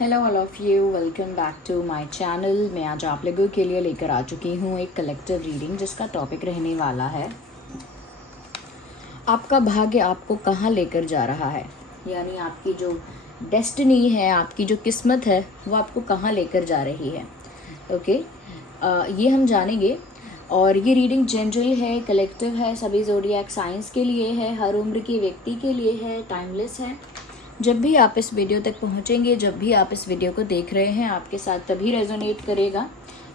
Hello all of you, welcome back to my channel. मैं आज आप लोगों के लिए लेकर आ चुकी हूँ एक कलेक्टिव रीडिंग जिसका टॉपिक रहने वाला है आपका भाग्य आपको कहाँ लेकर जा रहा है। यानी आपकी जो डेस्टिनी है, आपकी जो किस्मत है, वो आपको कहाँ लेकर जा रही है। ओके, ये हम जानेंगे। और ये रीडिंग जनरल है, कलेक्टिव है, सभी ज़ोडिएक साइंस के लिए है, हर उम्र के व्यक्ति के लिए है, टाइमलेस है। जब भी आप इस वीडियो तक पहुंचेंगे, जब भी आप इस वीडियो को देख रहे हैं, आपके साथ तभी रेजोनेट करेगा।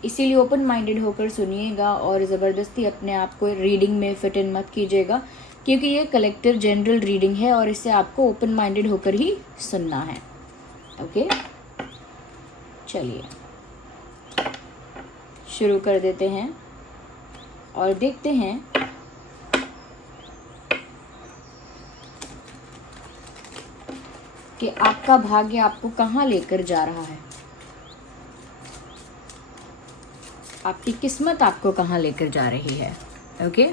इसीलिए ओपन माइंडेड होकर सुनिएगा और ज़बरदस्ती अपने आप को रीडिंग में फिट इन मत कीजिएगा, क्योंकि ये कलेक्टिव जनरल रीडिंग है और इसे आपको ओपन माइंडेड होकर ही सुनना है। ओके, चलिए शुरू कर देते हैं और देखते हैं कि आपका भाग्य आपको कहाँ लेकर जा रहा है, आपकी किस्मत आपको कहाँ लेकर जा रही है। Okay,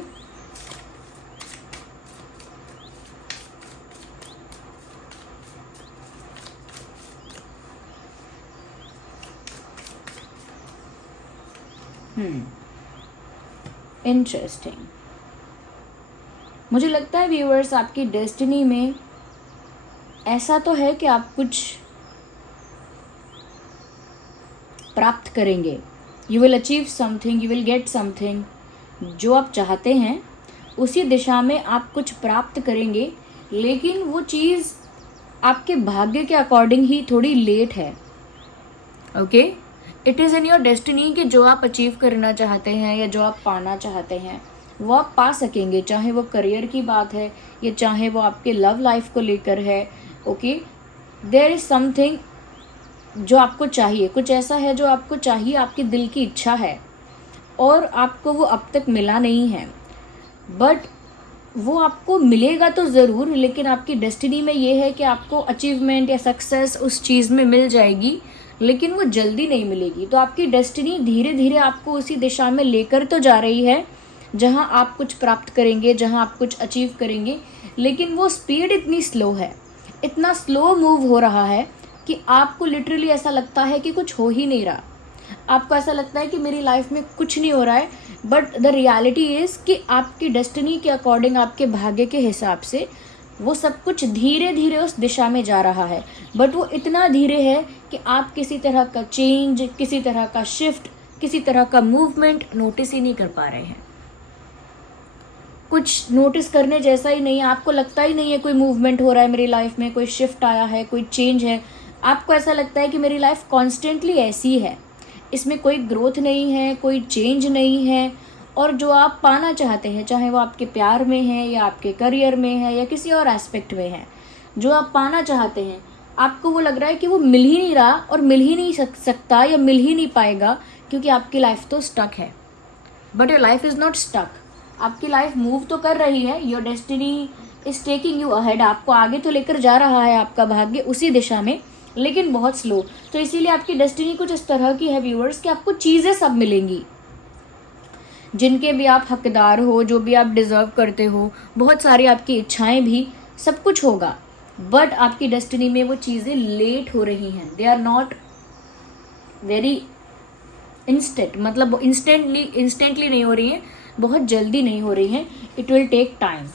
interesting. मुझे लगता है व्यूअर्स, आपकी डेस्टिनी में ऐसा तो है कि आप कुछ प्राप्त करेंगे। You will achieve something, you will get something. जो आप चाहते हैं उसी दिशा में आप कुछ प्राप्त करेंगे, लेकिन वो चीज़ आपके भाग्य के अकॉर्डिंग ही थोड़ी लेट है। Okay, it is in your destiny कि जो आप अचीव करना चाहते हैं या जो आप पाना चाहते हैं वो आप पा सकेंगे, चाहे वो करियर की बात है या चाहे वो आपके लव लाइफ को लेकर है। ओके, देयर इज़ समथिंग जो आपको चाहिए, कुछ ऐसा है जो आपको चाहिए, आपकी दिल की इच्छा है और आपको वो अब तक मिला नहीं है। बट वो आपको मिलेगा तो ज़रूर, लेकिन आपकी डेस्टिनी में ये है कि आपको अचीवमेंट या सक्सेस उस चीज़ में मिल जाएगी, लेकिन वो जल्दी नहीं मिलेगी। तो आपकी डेस्टिनी धीरे धीरे आपको उसी दिशा में लेकर तो जा रही है जहां आप कुछ प्राप्त करेंगे, जहां आप कुछ अचीव करेंगे, लेकिन वो स्पीड इतनी स्लो है, इतना स्लो मूव हो रहा है कि आपको लिटरली ऐसा लगता है कि कुछ हो ही नहीं रहा। आपको ऐसा लगता है कि मेरी लाइफ में कुछ नहीं हो रहा है, बट द रियलिटी इज़ कि आपकी डेस्टिनी के अकॉर्डिंग, आपके भाग्य के हिसाब से वो सब कुछ धीरे धीरे उस दिशा में जा रहा है। बट वो इतना धीरे है कि आप किसी तरह का चेंज, किसी तरह का शिफ्ट, किसी तरह का मूवमेंट नोटिस ही नहीं कर पा रहे हैं। कुछ नोटिस करने जैसा ही नहीं है, आपको लगता ही नहीं है कोई मूवमेंट हो रहा है मेरी लाइफ में, कोई शिफ्ट आया है, कोई चेंज है। आपको ऐसा लगता है कि मेरी लाइफ कॉन्स्टेंटली ऐसी है, इसमें कोई ग्रोथ नहीं है, कोई चेंज नहीं है। और जो आप पाना चाहते हैं, चाहे वो आपके प्यार में है या आपके करियर में है या किसी और एस्पेक्ट में है, जो आप पाना चाहते हैं, आपको वो लग रहा है कि वो मिल ही नहीं रहा और मिल ही नहीं सकता या मिल ही नहीं पाएगा, क्योंकि आपकी लाइफ तो स्टक है। But your life is not stuck. आपकी लाइफ मूव तो कर रही है, your destiny is taking you ahead, आपको आगे तो लेकर जा रहा है आपका भाग्य उसी दिशा में, लेकिन बहुत स्लो। तो इसीलिए आपकी डेस्टिनी कुछ इस तरह की है व्यूअर्स कि आपको चीज़ें सब मिलेंगी जिनके भी आप हकदार हो, जो भी आप डिज़र्व करते हो, बहुत सारी आपकी इच्छाएं भी, सब कुछ होगा। बट आपकी डेस्टिनी में वो चीज़ें लेट हो रही हैं, they are not very instant, मतलब इंस्टेंटली नहीं हो रही हैं, बहुत जल्दी नहीं हो रही हैं, इट विल टेक टाइम।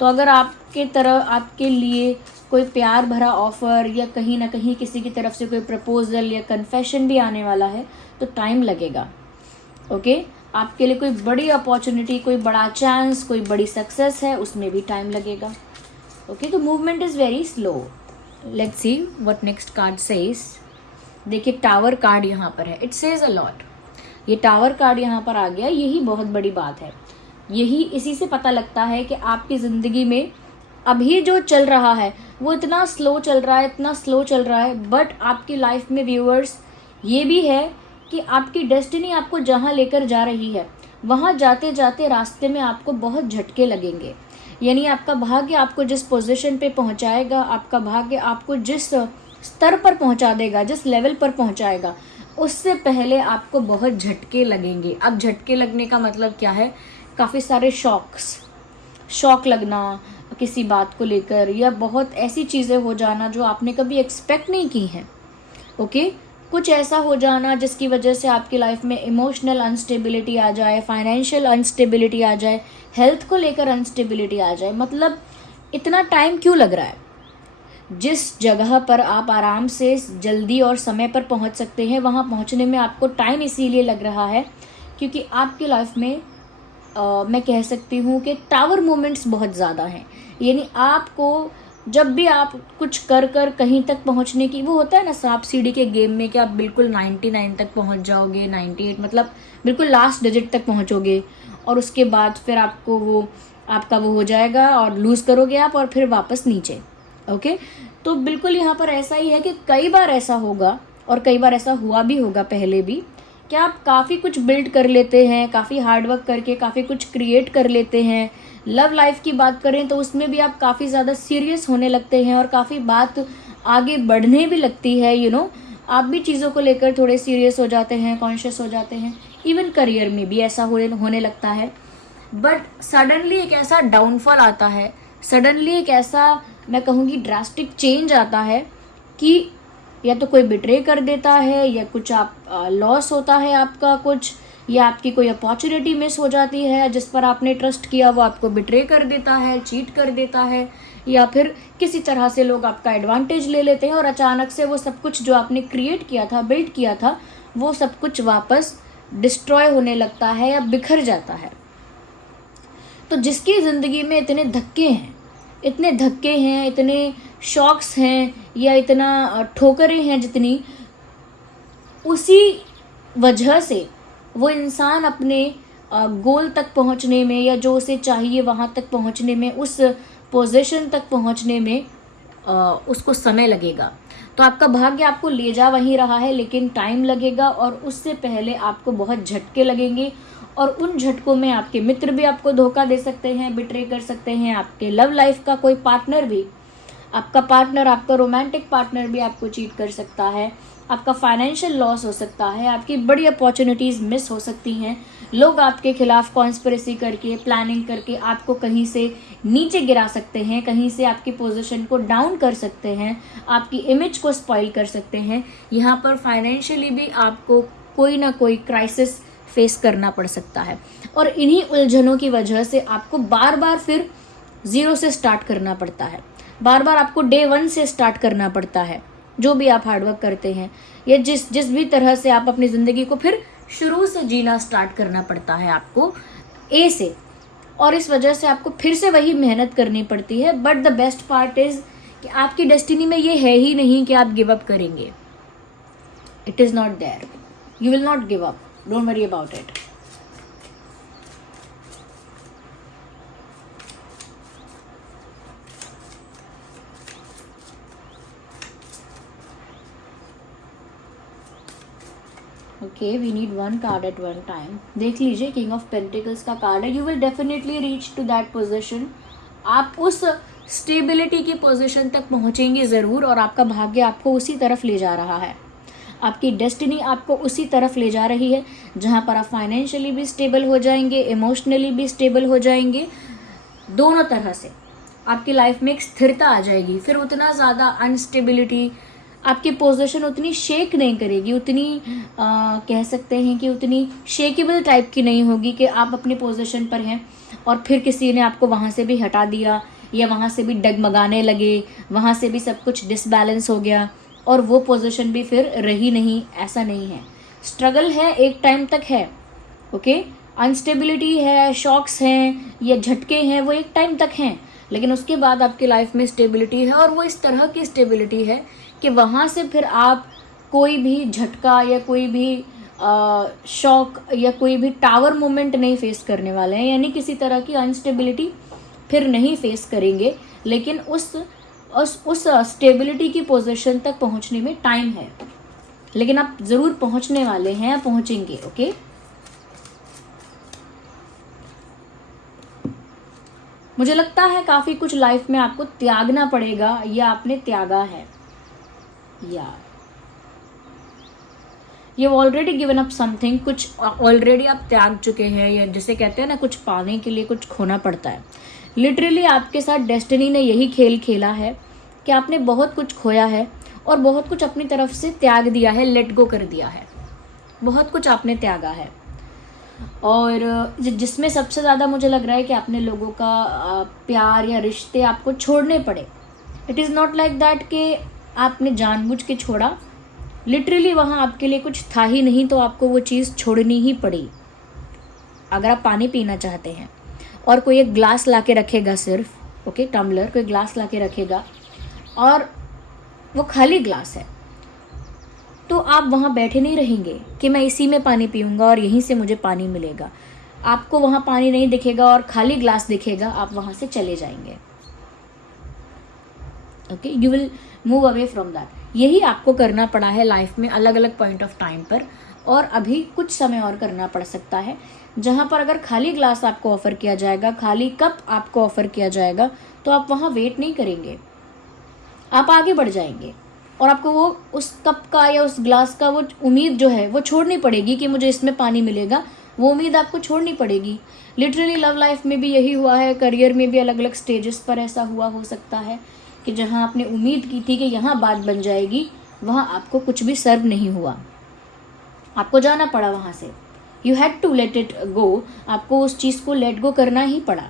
तो अगर आपके तरह, आपके लिए कोई प्यार भरा ऑफ़र या कहीं ना कहीं किसी की तरफ से कोई प्रपोजल या कन्फेशन भी आने वाला है, तो टाइम लगेगा। ओके, आपके लिए कोई बड़ी अपॉर्चुनिटी, कोई बड़ा चांस, कोई बड़ी सक्सेस है, उसमें भी टाइम लगेगा। ओके, तो movement is very slow. Let's see what next card says. देखिए, टावर कार्ड यहाँ पर है, इट सेज अ लॉट। ये टावर कार्ड यहाँ पर आ गया, यही बहुत बड़ी बात है। यही, इसी से पता लगता है कि आपकी ज़िंदगी में अभी जो चल रहा है वो इतना स्लो चल रहा है, इतना स्लो चल रहा है। बट आपकी लाइफ में व्यूअर्स ये भी है कि आपकी डेस्टिनी आपको जहाँ लेकर जा रही है, वहाँ जाते जाते रास्ते में आपको बहुत झटके लगेंगे। यानी आपका भाग्य आपको जिस पोजीशन पे पहुँचाएगा, आपका भाग्य आपको जिस स्तर पर पहुँचा देगा, जिस लेवल पर पहुँचाएगा, उससे पहले आपको बहुत झटके लगेंगे। अब झटके लगने का मतलब क्या है? काफ़ी सारे शॉक लगना किसी बात को लेकर, या बहुत ऐसी चीज़ें हो जाना जो आपने कभी एक्सपेक्ट नहीं की हैं। ओके। कुछ ऐसा हो जाना जिसकी वजह से आपकी लाइफ में इमोशनल अनस्टेबिलिटी आ जाए, फाइनेंशियल अनस्टेबिलिटी आ जाए, हेल्थ को लेकर अनस्टेबिलिटी आ जाए। मतलब इतना टाइम क्यों लग रहा है? जिस जगह पर आप आराम से जल्दी और समय पर पहुंच सकते हैं, वहां पहुंचने में आपको टाइम इसीलिए लग रहा है क्योंकि आपकी लाइफ में मैं कह सकती हूँ कि टावर मोमेंट्स बहुत ज़्यादा हैं। यानी आपको जब भी आप कुछ कर कर कहीं तक पहुंचने की, वो होता है ना सांप सीढ़ी के गेम में कि आप बिल्कुल 99 तक पहुंच जाओगे, 98 मतलब बिल्कुल लास्ट डिजिट तक पहुंचोगे और उसके बाद फिर आपको वो आपका वो हो जाएगा और लूज़ करोगे आप और फिर वापस नीचे। ओके, तो बिल्कुल यहाँ पर ऐसा ही है कि कई बार ऐसा होगा और कई बार ऐसा हुआ भी होगा पहले भी कि आप काफ़ी कुछ बिल्ड कर लेते हैं, काफ़ी हार्डवर्क करके काफ़ी कुछ क्रिएट कर लेते हैं। लव लाइफ की बात करें तो उसमें भी आप काफ़ी ज़्यादा सीरियस होने लगते हैं और काफ़ी बात आगे बढ़ने भी लगती है। आप भी चीज़ों को लेकर थोड़े सीरियस हो जाते हैं, कॉन्शियस हो जाते हैं। इवन करियर में भी ऐसा होने लगता है। बट सडनली एक ऐसा डाउनफॉल आता है, सडनली एक ऐसा मैं कहूँगी ड्रास्टिक चेंज आता है कि या तो कोई बिट्रे कर देता है या कुछ आप लॉस होता है आपका कुछ, या आपकी कोई अपॉर्चुनिटी मिस हो जाती है जिस पर आपने ट्रस्ट किया वो आपको बिट्रे कर देता है, चीट कर देता है, या फिर किसी तरह से लोग आपका एडवांटेज ले लेते हैं और अचानक से वो सब कुछ जो आपने क्रिएट किया था, बिल्ड किया था, वो सब कुछ वापस डिस्ट्रॉय होने लगता है या बिखर जाता है। तो जिसकी ज़िंदगी में इतने धक्के हैं, इतने शॉक्स हैं या इतना ठोकरें हैं जितनी, उसी वजह से वो इंसान अपने गोल तक पहुंचने में या जो उसे चाहिए वहाँ तक पहुंचने में, उस पोजीशन तक पहुंचने में उसको समय लगेगा। तो आपका भाग्य आपको ले जा वहीं रहा है, लेकिन टाइम लगेगा और उससे पहले आपको बहुत झटके लगेंगे और उन झटकों में आपके मित्र भी आपको धोखा दे सकते हैं, बिट्रे कर सकते हैं, आपके लव लाइफ का कोई पार्टनर भी, आपका पार्टनर, आपका रोमांटिक पार्टनर भी आपको चीट कर सकता है, आपका फाइनेंशियल लॉस हो सकता है, आपकी बड़ी अपॉर्चुनिटीज़ मिस हो सकती हैं, लोग आपके खिलाफ कॉन्स्पिरेसी करके, प्लानिंग करके आपको कहीं से नीचे गिरा सकते हैं, कहीं से आपकी पोजीशन को डाउन कर सकते हैं, आपकी इमेज को स्पॉइल कर सकते हैं। यहाँ पर फाइनेंशियली भी आपको कोई ना कोई क्राइसिस फेस करना पड़ सकता है और इन्हीं उलझनों की वजह से आपको बार बार फिर ज़ीरो से स्टार्ट करना पड़ता है, बार बार आपको डे 1 से स्टार्ट करना पड़ता है। जो भी आप हार्डवर्क करते हैं या जिस भी तरह से आप अपनी ज़िंदगी को फिर शुरू से जीना स्टार्ट करना पड़ता है आपको ए से, और इस वजह से आपको फिर से वही मेहनत करनी पड़ती है। But the best part is कि आपकी डेस्टिनी में ये है ही नहीं कि आप गिव अप करेंगे। It is not there, you will not give up, don't worry about it. Okay, we need 1 card at 1 time. देख लीजिए, किंग ऑफ पेंटिकल्स का कार्ड है। You will definitely reach to that position. आप उस stability की position तक पहुंचेंगे ज़रूर और आपका भाग्य आपको उसी तरफ ले जा रहा है। आपकी डेस्टिनी आपको उसी तरफ ले जा रही है जहां पर आप फाइनेंशियली भी स्टेबल हो जाएंगे, इमोशनली भी स्टेबल हो जाएंगे। दोनों तरह से आपकी लाइफ में एक स्थिरता आ जाएगी। फिर उतना ज़्यादा अनस्टेबिलिटी, आपकी पोजीशन उतनी शेक नहीं करेगी, उतनी कह सकते हैं कि उतनी शेकेबल टाइप की नहीं होगी कि आप अपनी पोजीशन पर हैं और फिर किसी ने आपको वहाँ से भी हटा दिया या वहाँ से भी डगमगाने लगे, वहाँ से भी सब कुछ डिसबैलेंस हो गया और वो पोजीशन भी फिर रही नहीं। ऐसा नहीं है। स्ट्रगल है, एक टाइम तक है, ओके। अनस्टेबिलिटी है, शॉक्स हैं या झटके हैं, वो एक टाइम तक हैं, लेकिन उसके बाद आपकी लाइफ में स्टेबिलिटी है और वो इस तरह की स्टेबिलिटी है कि वहाँ से फिर आप कोई भी झटका या कोई भी शॉक या कोई भी टावर मोमेंट नहीं फेस करने वाले हैं। यानी किसी तरह की अनस्टेबिलिटी फिर नहीं फेस करेंगे, लेकिन उस स्टेबिलिटी की पोजीशन तक पहुँचने में टाइम है, लेकिन आप ज़रूर पहुँचने वाले हैं, पहुँचेंगे, ओके। मुझे लगता है काफ़ी कुछ लाइफ में आपको त्यागना पड़ेगा या आपने त्यागा है, या you already given up something. कुछ ऑलरेडी आप त्याग चुके हैं, या जिसे कहते हैं ना, कुछ पाने के लिए कुछ खोना पड़ता है। लिटरली आपके साथ डेस्टिनी ने यही खेल खेला है कि आपने बहुत कुछ खोया है और बहुत कुछ अपनी तरफ से त्याग दिया है, लेट गो कर दिया है, बहुत कुछ आपने त्यागा है। और जिसमें सबसे ज़्यादा मुझे लग रहा है कि आपने लोगों का प्यार या रिश्ते आपको छोड़ने पड़े। It is not like that कि आपने जानबूझ के छोड़ा, लिटरली वहाँ आपके लिए कुछ था ही नहीं तो आपको वो चीज़ छोड़नी ही पड़ी। अगर आप पानी पीना चाहते हैं और कोई एक ग्लास ला के रखेगा, सिर्फ ओके टम्बलर, कोई ग्लास ला के रखेगा और वो खाली ग्लास है, तो आप वहाँ बैठे नहीं रहेंगे कि मैं इसी में पानी पीऊँगा और यहीं से मुझे पानी मिलेगा। आपको वहाँ पानी नहीं दिखेगा और खाली ग्लास दिखेगा, आप वहाँ से चले जाएंगे। Okay, you will move away from that. यही आपको करना पड़ा है लाइफ में अलग अलग पॉइंट ऑफ टाइम पर, और अभी कुछ समय और करना पड़ सकता है, जहाँ पर अगर खाली ग्लास आपको ऑफ़र किया जाएगा, खाली कप आपको ऑफ़र किया जाएगा, तो आप वहाँ वेट नहीं करेंगे, आप आगे बढ़ जाएंगे और आपको वो उस कप का या उस ग्लास का वो उम्मीद जो है वो छोड़नी पड़ेगी कि मुझे इसमें पानी मिलेगा, वो उम्मीद आपको छोड़नी पड़ेगी। लिटरली लव लाइफ में भी यही हुआ है, करियर में भी अलग अलग स्टेजेस पर ऐसा हुआ हो सकता है कि जहाँ आपने उम्मीद की थी कि यहाँ बात बन जाएगी, वहाँ आपको कुछ भी सर्व नहीं हुआ, आपको जाना पड़ा वहाँ से। You had to let it go, आपको उस चीज़ को लेट गो करना ही पड़ा।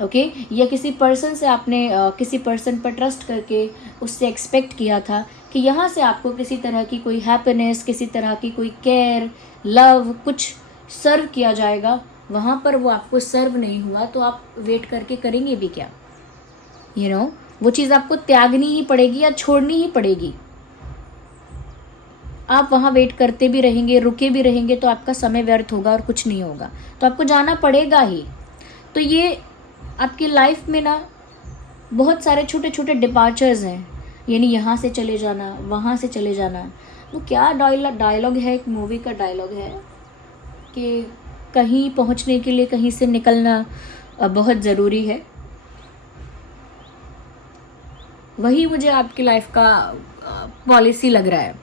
ओके या किसी पर्सन से आपने किसी पर्सन पर ट्रस्ट करके उससे एक्सपेक्ट किया था कि यहाँ से आपको किसी तरह की कोई हैप्पीनेस, किसी तरह की कोई केयर, लव कुछ सर्व किया जाएगा, वहाँ पर वो आपको सर्व नहीं हुआ, तो आप वेट करके करेंगे भी क्या? यू नो, वो चीज़ आपको त्यागनी ही पड़ेगी या छोड़नी ही पड़ेगी। आप वहाँ वेट करते भी रहेंगे, रुके भी रहेंगे, तो आपका समय व्यर्थ होगा और कुछ नहीं होगा, तो आपको जाना पड़ेगा ही। तो ये आपकी लाइफ में ना बहुत सारे छोटे छोटे डिपार्चर्स हैं, यानी यहाँ से चले जाना, वहाँ से चले जाना। वो क्या डायलॉग है, एक मूवी का डायलॉग है कि कहीं पहुँचने के लिए कहीं से निकलना बहुत ज़रूरी है। वही मुझे आपकी लाइफ का पॉलिसी लग रहा है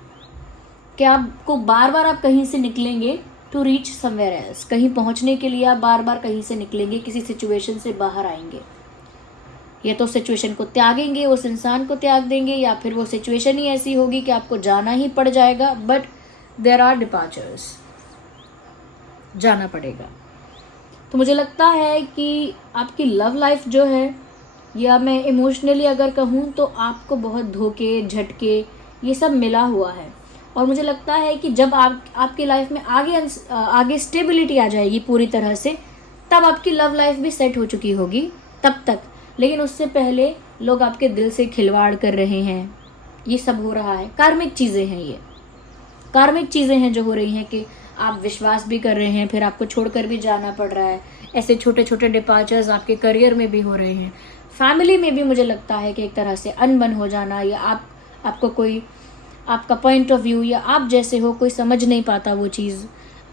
कि आपको बार बार आप कहीं से निकलेंगे टू रीच समवेयर एल्स, कहीं पहुंचने के लिए आप बार बार कहीं से निकलेंगे, किसी सिचुएशन से बाहर आएंगे, या तो सिचुएशन को त्यागेंगे, उस इंसान को त्याग देंगे, या फिर वो सिचुएशन ही ऐसी होगी कि आपको जाना ही पड़ जाएगा। बट देयर आर डिपार्चर्स, जाना पड़ेगा। तो मुझे लगता है कि आपकी लव लाइफ जो है, या मैं इमोशनली अगर कहूँ तो आपको बहुत धोखे, झटके ये सब मिला हुआ है। और मुझे लगता है कि जब आपकी लाइफ में आगे स्टेबिलिटी आ जाएगी पूरी तरह से, तब आपकी लव लाइफ भी सेट हो चुकी होगी तब तक। लेकिन उससे पहले लोग आपके दिल से खिलवाड़ कर रहे हैं, ये सब हो रहा है। कार्मिक चीज़ें हैं, ये कार्मिक चीज़ें हैं जो हो रही हैं कि आप विश्वास भी कर रहे हैं, फिर आपको छोड़कर भी जाना पड़ रहा है। ऐसे छोटे छोटे डिपार्चर्स आपके करियर में भी हो रहे हैं, फैमिली में भी मुझे लगता है कि एक तरह से अनबन हो जाना, या आपको कोई आपका पॉइंट ऑफ व्यू या आप जैसे हो कोई समझ नहीं पाता वो चीज़,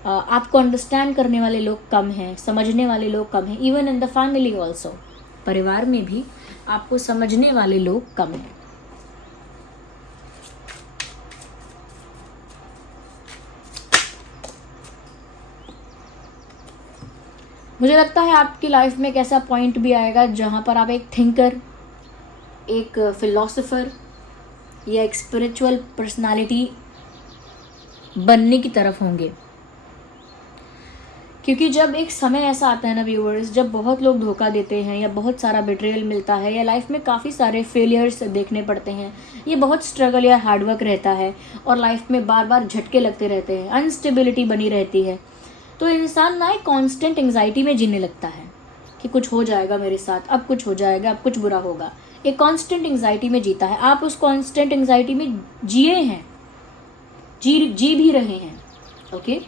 आपको अंडरस्टैंड करने वाले लोग कम हैं, समझने वाले लोग कम हैं। Even in the family also, परिवार में भी आपको समझने वाले लोग कम हैं। मुझे लगता है आपकी लाइफ में एक ऐसा पॉइंट भी आएगा जहाँ पर आप एक थिंकर, एक फिलोसोफर या एक स्पिरिचुअल पर्सनालिटी बनने की तरफ होंगे। क्योंकि जब एक समय ऐसा आता है ना व्यूअर्स, जब बहुत लोग धोखा देते हैं या बहुत सारा बिट्रेयल मिलता है या लाइफ में काफ़ी सारे फेलियर्स देखने पड़ते हैं, ये बहुत स्ट्रगल या हार्डवर्क रहता है और लाइफ में बार बार झटके लगते रहते हैं, अनस्टेबिलिटी बनी रहती है, तो इंसान ना एक कॉन्स्टेंट एंग्जाइटी में जीने लगता है कि कुछ हो जाएगा मेरे साथ, अब कुछ हो जाएगा, अब कुछ बुरा होगा। एक कांस्टेंट एंग्जाइटी में जीता है। आप उस कांस्टेंट एंग्जाइटी में जिए हैं, जी भी रहे हैं। ओके,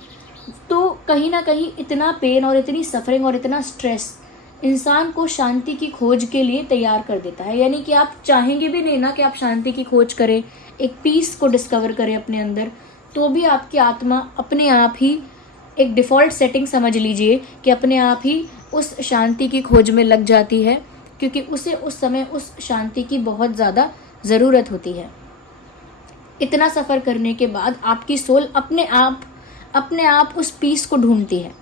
तो कहीं ना कहीं इतना पेन और इतनी सफरिंग और इतना स्ट्रेस इंसान को शांति की खोज के लिए तैयार कर देता है। यानी कि आप चाहेंगे भी नहीं ना कि आप शांति की खोज करें, एक पीस को डिस्कवर करें अपने अंदर, तो भी आपकी आत्मा अपने आप ही एक डिफ़ॉल्ट सेटिंग समझ लीजिए कि अपने आप ही उस शांति की खोज में लग जाती है, क्योंकि उसे उस समय उस शांति की बहुत ज़्यादा ज़रूरत होती है। इतना सफ़र करने के बाद आपकी सोल अपने आप उस पीस को ढूंढती है,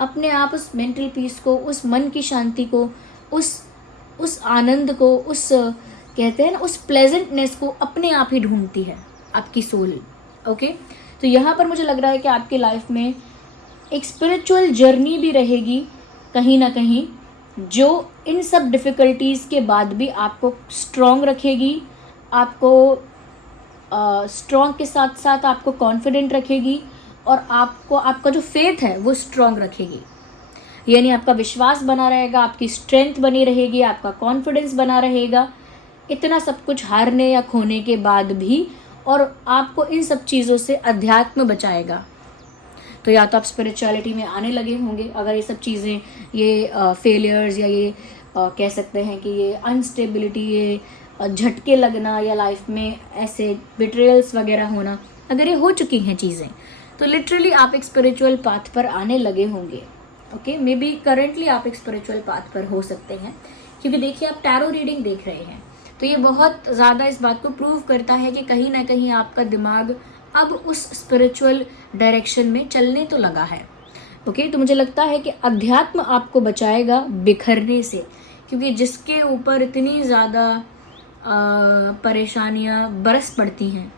अपने आप उस मेंटल पीस को, उस मन की शांति को, उस आनंद को, उस कहते हैं ना, उस प्लेजेंटनेस को अपने आप ही ढूंढती है आपकी सोल। ओके, तो यहाँ पर मुझे लग रहा है कि आपकी लाइफ में एक स्पिरिचुअल जर्नी भी रहेगी कहीं ना कहीं, जो इन सब डिफ़िकल्टीज़ के बाद भी आपको स्ट्रॉन्ग रखेगी, आपको स्ट्रॉन्ग के साथ साथ आपको कॉन्फिडेंट रखेगी, और आपको आपका जो फेथ है वो स्ट्रॉन्ग रखेगी। यानी आपका विश्वास बना रहेगा, आपकी स्ट्रेंथ बनी रहेगी, आपका कॉन्फिडेंस बना रहेगा, इतना सब कुछ हारने या खोने के बाद भी, और आपको इन सब चीज़ों से अध्यात्म बचाएगा। तो या तो आप स्पिरिचुअलिटी में आने लगे होंगे अगर ये सब चीज़ें, ये फेलियर्स या ये कह सकते हैं कि ये अनस्टेबिलिटी, ये झटके लगना या लाइफ में ऐसे बिट्रेयल्स वगैरह होना, अगर ये हो चुकी हैं चीज़ें, तो लिटरली आप एक स्पिरिचुअल पाथ पर आने लगे होंगे। ओके, मे बी करेंटली आप एक स्पिरिचुअल पाथ पर हो सकते हैं, क्योंकि देखिए आप टैरो रीडिंग देख रहे हैं, तो ये बहुत ज़्यादा इस बात को प्रूव करता है कि कहीं ना कहीं आपका दिमाग अब उस स्पिरिचुअल डायरेक्शन में चलने तो लगा है। ओके, तो मुझे लगता है कि अध्यात्म आपको बचाएगा बिखरने से, क्योंकि जिसके ऊपर इतनी ज़्यादा परेशानियां बरस पड़ती हैं,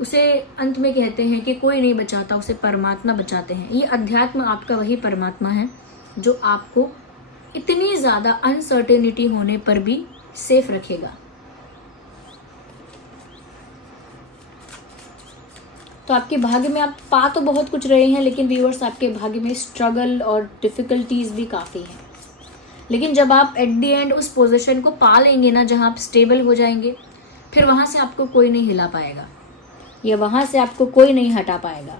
उसे अंत में कहते हैं कि कोई नहीं बचाता, उसे परमात्मा बचाते हैं। ये अध्यात्म आपका वही परमात्मा है जो आपको इतनी ज़्यादा अनसर्टेनिटी होने पर भी सेफ रखेगा। तो आपके भाग्य में आप पा तो बहुत कुछ रहे हैं, लेकिन व्यूअर्स आपके भाग्य में स्ट्रगल और डिफ़िकल्टीज़ भी काफ़ी हैं। लेकिन जब आप एट द एंड उस पोजीशन को पा लेंगे ना, जहाँ आप स्टेबल हो जाएंगे, फिर वहाँ से आपको कोई नहीं हिला पाएगा, या वहाँ से आपको कोई नहीं हटा पाएगा,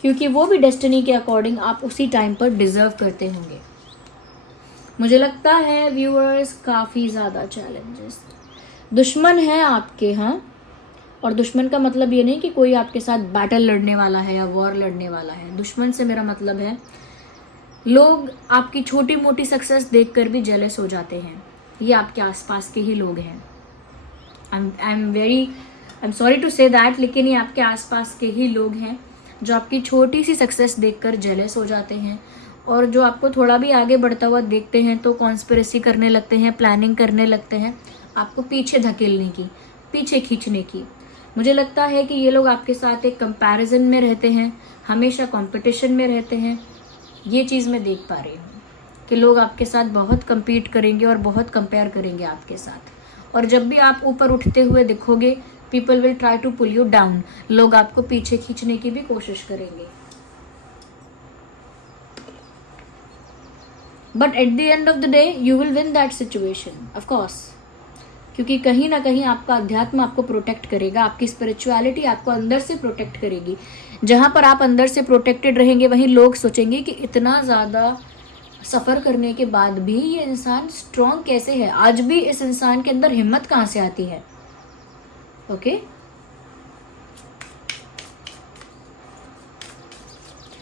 क्योंकि वो भी डेस्टिनी के अकॉर्डिंग आप उसी टाइम पर डिजर्व करते होंगे। मुझे लगता है व्यूअर्स काफ़ी ज़्यादा चैलेंजेस, दुश्मन है आपके, हाँ, और दुश्मन का मतलब ये नहीं कि कोई आपके साथ बैटल लड़ने वाला है या वॉर लड़ने वाला है। दुश्मन से मेरा मतलब है लोग आपकी छोटी मोटी सक्सेस देखकर भी जेलस हो जाते हैं, ये आपके आसपास के ही लोग हैं। I am sorry to say that, लेकिन ये आपके आसपास के ही लोग हैं जो आपकी छोटी सी सक्सेस देखकर जेलस हो जाते हैं, और जो आपको थोड़ा भी आगे बढ़ता हुआ देखते हैं तो कॉन्स्पिरेसी करने लगते हैं, प्लानिंग करने लगते हैं, आपको पीछे धकेलने की, पीछे खींचने की। मुझे लगता है कि ये लोग आपके साथ एक कंपैरिजन में रहते हैं, हमेशा कंपटीशन में रहते हैं। ये चीज़ मैं देख पा रही हूँ कि लोग आपके साथ बहुत compete करेंगे और बहुत कंपेयर करेंगे आपके साथ, और जब भी आप ऊपर उठते हुए दिखोगे, people will try to pull you down, लोग आपको पीछे खींचने की भी कोशिश करेंगे। But at the end of the day you will win that situation, of course, क्योंकि कहीं ना कहीं आपका अध्यात्म आपको प्रोटेक्ट करेगा, आपकी स्पिरिचुअलिटी आपको अंदर से प्रोटेक्ट करेगी। जहाँ पर आप अंदर से प्रोटेक्टेड रहेंगे, वहीं लोग सोचेंगे कि इतना ज़्यादा सफ़र करने के बाद भी ये इंसान स्ट्रॉन्ग कैसे है, आज भी इस इंसान के अंदर हिम्मत कहाँ से आती है। ओके,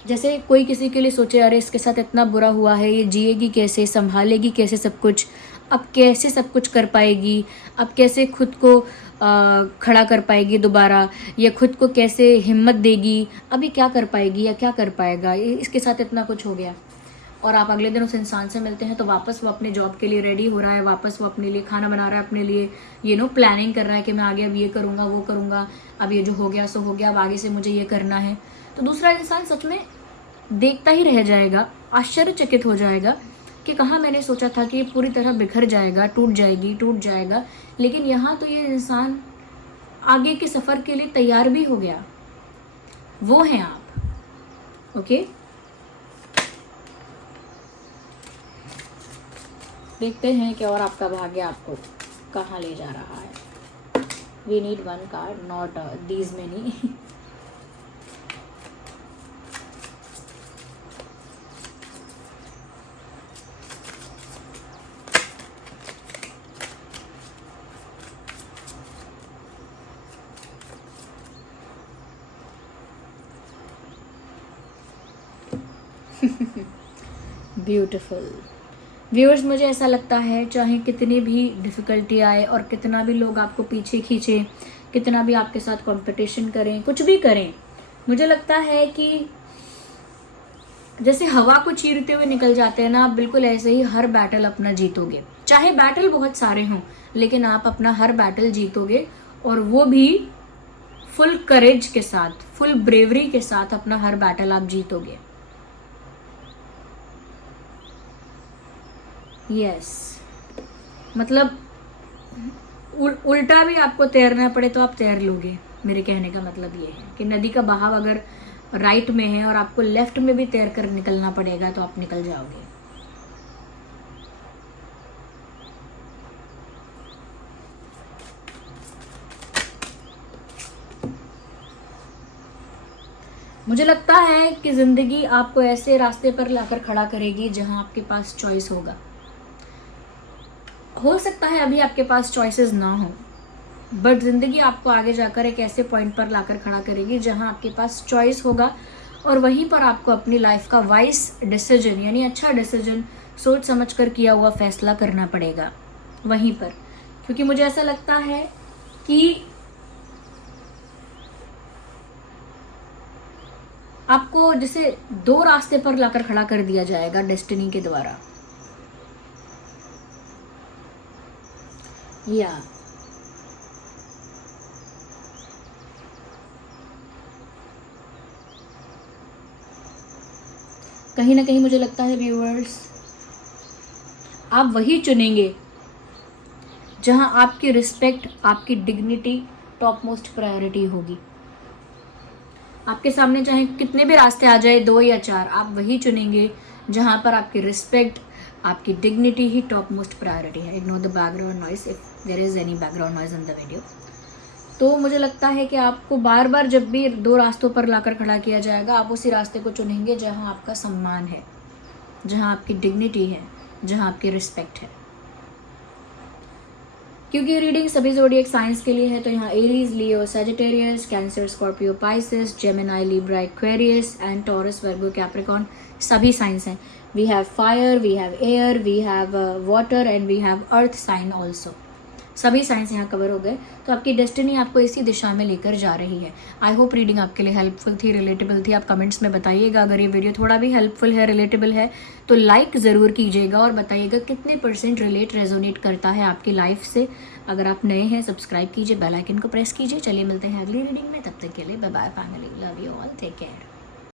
जैसे कोई किसी के लिए सोचे, अरे इसके साथ इतना बुरा हुआ है, ये जिएगी कैसे, संभालेगी कैसे सब कुछ, अब कैसे सब कुछ कर पाएगी, अब कैसे खुद को खड़ा कर पाएगी दोबारा, या खुद को कैसे हिम्मत देगी, अभी क्या कर पाएगी या क्या कर पाएगा, इसके साथ इतना कुछ हो गया। और आप अगले दिन उस इंसान से मिलते हैं तो वापस वो अपने जॉब के लिए रेडी हो रहा है, वापस वो अपने लिए खाना बना रहा है, अपने लिए प्लानिंग कर रहा है कि मैं आगे अब ये करूँगा, वो करूँगा, अब ये जो हो गया सो हो गया, अब आगे से मुझे ये करना है। तो दूसरा इंसान सच में देखता ही रह जाएगा, आश्चर्यचकित हो जाएगा कि कहाँ मैंने सोचा था कि पूरी तरह बिखर जाएगा, टूट जाएगा, लेकिन यहाँ तो ये इंसान आगे के सफ़र के लिए तैयार भी हो गया। वो हैं आप। ओके, देखते हैं कि और आपका भाग्य आपको कहाँ ले जा रहा है। We need one card, not these many. Beautiful viewers, मुझे ऐसा लगता है चाहे कितनी भी डिफ़िकल्टी आए और कितना भी लोग आपको पीछे खींचे, कितना भी आपके साथ कंपटीशन करें, कुछ भी करें, मुझे लगता है कि जैसे हवा को चीरते हुए निकल जाते हैं ना, आप बिल्कुल ऐसे ही हर बैटल अपना जीतोगे। चाहे बैटल बहुत सारे हों, लेकिन आप अपना हर बैटल जीतोगे, और वो भी फुल करेज के साथ, फुल ब्रेवरी के साथ अपना हर बैटल आप जीतोगे। यस, मतलब उल्टा भी आपको तैरना पड़े तो आप तैर लोगे। मेरे कहने का मतलब ये है कि नदी का बहाव अगर राइट में है और आपको लेफ्ट में भी तैर कर निकलना पड़ेगा तो आप निकल जाओगे। मुझे लगता है कि जिंदगी आपको ऐसे रास्ते पर लाकर खड़ा करेगी जहां आपके पास चॉइस होगा। हो सकता है अभी आपके पास चॉइसेस ना हो, बट जिंदगी आपको आगे जाकर एक ऐसे पॉइंट पर लाकर खड़ा करेगी जहां आपके पास चॉइस होगा, और वहीं पर आपको अपनी लाइफ का वाइस डिसीजन, यानी अच्छा डिसीजन, सोच समझ कर किया हुआ फैसला करना पड़ेगा वहीं पर। क्योंकि मुझे ऐसा लगता है कि आपको जैसे दो रास्ते पर लाकर खड़ा कर दिया जाएगा डेस्टिनी के द्वारा। या कहीं ना कहीं मुझे लगता है व्यूअर्स, आप वही चुनेंगे जहां आपकी रिस्पेक्ट, आपकी डिग्निटी टॉप मोस्ट प्रायोरिटी होगी। आपके सामने चाहे कितने भी रास्ते आ जाए, 2 या 4, आप वही चुनेंगे जहां पर आपकी रिस्पेक्ट, आपकी डिग्निटी ही टॉप मोस्ट प्रायोरिटी है। Ignore the background noise if there is any background noise in the video. तो मुझे लगता है कि आपको बार बार जब भी 2 रास्तों पर लाकर खड़ा किया जाएगा, आप उसी रास्ते को चुनेंगे जहां आपका सम्मान है, जहां आपकी डिग्निटी है, जहां आपकी रिस्पेक्ट है। क्योंकि रीडिंग सभी ज़ोडिएक साइंस के लिए है, तो यहाँ Aries, Leo, Sagittarius, Cancer, Scorpio, Pisces, Gemini, Libra, Aquarius and Taurus, Virgo, Capricorn सभी साइंस हैं। We have fire, we have air, we have water and we have earth sign also. सभी signs यहाँ cover हो गए। तो आपकी destiny आपको इसी दिशा में लेकर जा रही है। आई होप रीडिंग आपके लिए हेल्पफुल थी, रिलेटेबल थी। आप कमेंट्स में बताइएगा अगर ये वीडियो थोड़ा भी हेल्पफुल है, रिलेटेबल है, तो लाइक ज़रूर कीजिएगा और बताइएगा कितने % रिलेट रेजोनेट करता है आपकी लाइफ से। अगर आप नए हैं, सब्सक्राइब कीजिए, बेल आइकन को प्रेस कीजिए। चलिए मिलते हैं अगली रीडिंग में, तब तक के लिए bye bye family, love you all, take care.